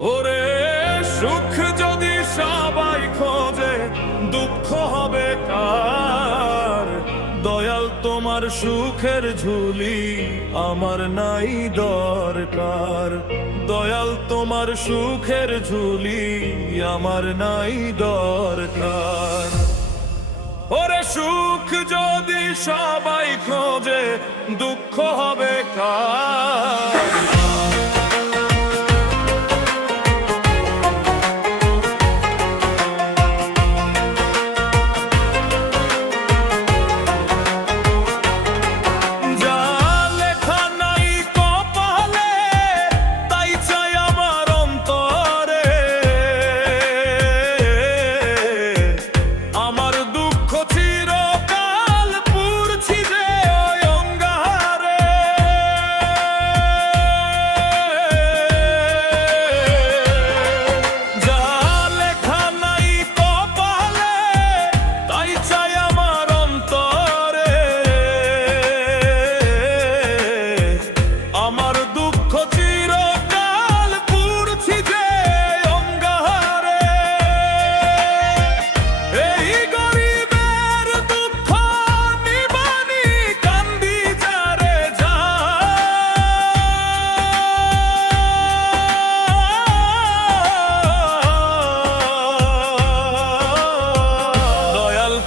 ওরে সুখ যদি সবাই খোঁজে, দুঃখ হবে কার? দয়াল তোমার সুখের ঝুলি আমার নাই দরকার। দয়াল তোমার সুখের ঝুলি আমার নাই দরকার। ওরে সুখ যদি সবাই খোঁজে, দুঃখ হবে কার?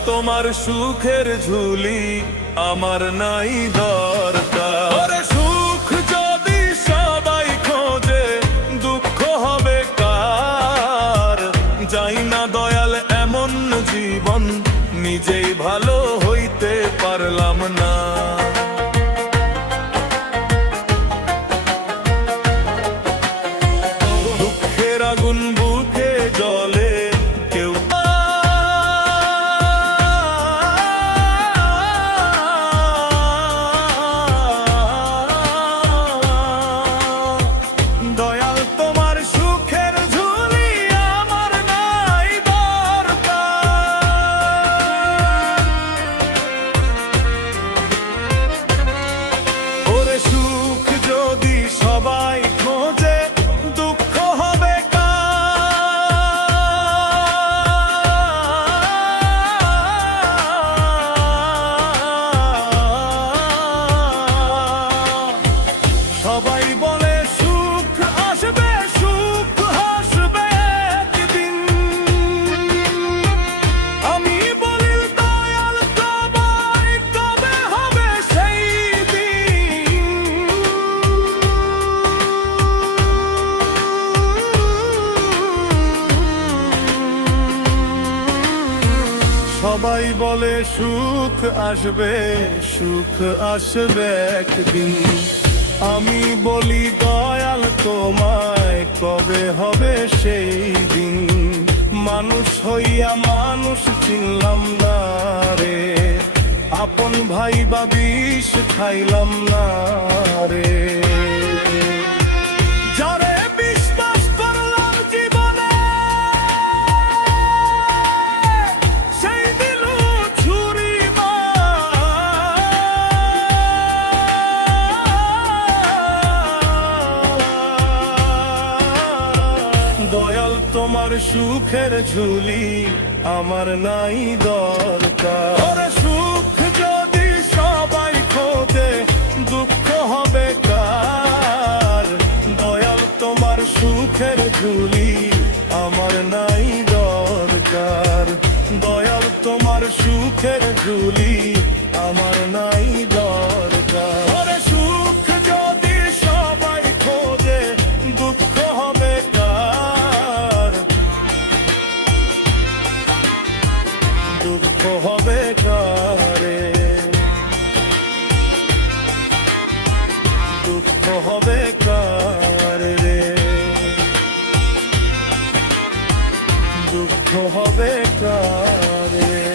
তোমার সুখের ঝুলি আমার নাই দরকার। ওরে সুখ যদি সবাই খোঁজে, দুঃখ হবে কার? যাই না দয়াল এমন জীবন, নিজেই ভালো হইতে পারলাম না। দুঃখের আগুন বুকে জ্বলে, কেউ সবাই খোঁজে, দুঃখ হবে কার? সবাই বলে সুখ আসবে, সুখ আসবে একদিন। আমি বলি দয়াল তোমার কবে হবে সেই দিন? সবাই বলে সুখ আসবে, সুখ আসবে একদিন। আমি বলি দয়াল তোমায় কবে হবে সেই দিন? মানুষ হইয়া মানুষ চিনলাম না রে, আপন ভাই বা বিষ খাইলাম না রে। যারে বিশ্বাস করলাম জীবনে, সেই দিল ছুরি দয়াল তোমার সুখের ঝুলি আমার নাই দরকার। সুখ যদি সবাই খোঁজে, দুঃখ হবে কার? দয়াল তোমার সুখের ঝুলি আমার নাই দরকার। দয়াল তোমার সুখের ঝুলি আমার নাই দরকার। সুখ যদি সবাই খোঁজে, দুঃখ হবে কার? দুঃখ হবে কারে? দুঃখ হবে কারে রে? দুঃখ হবে কারে?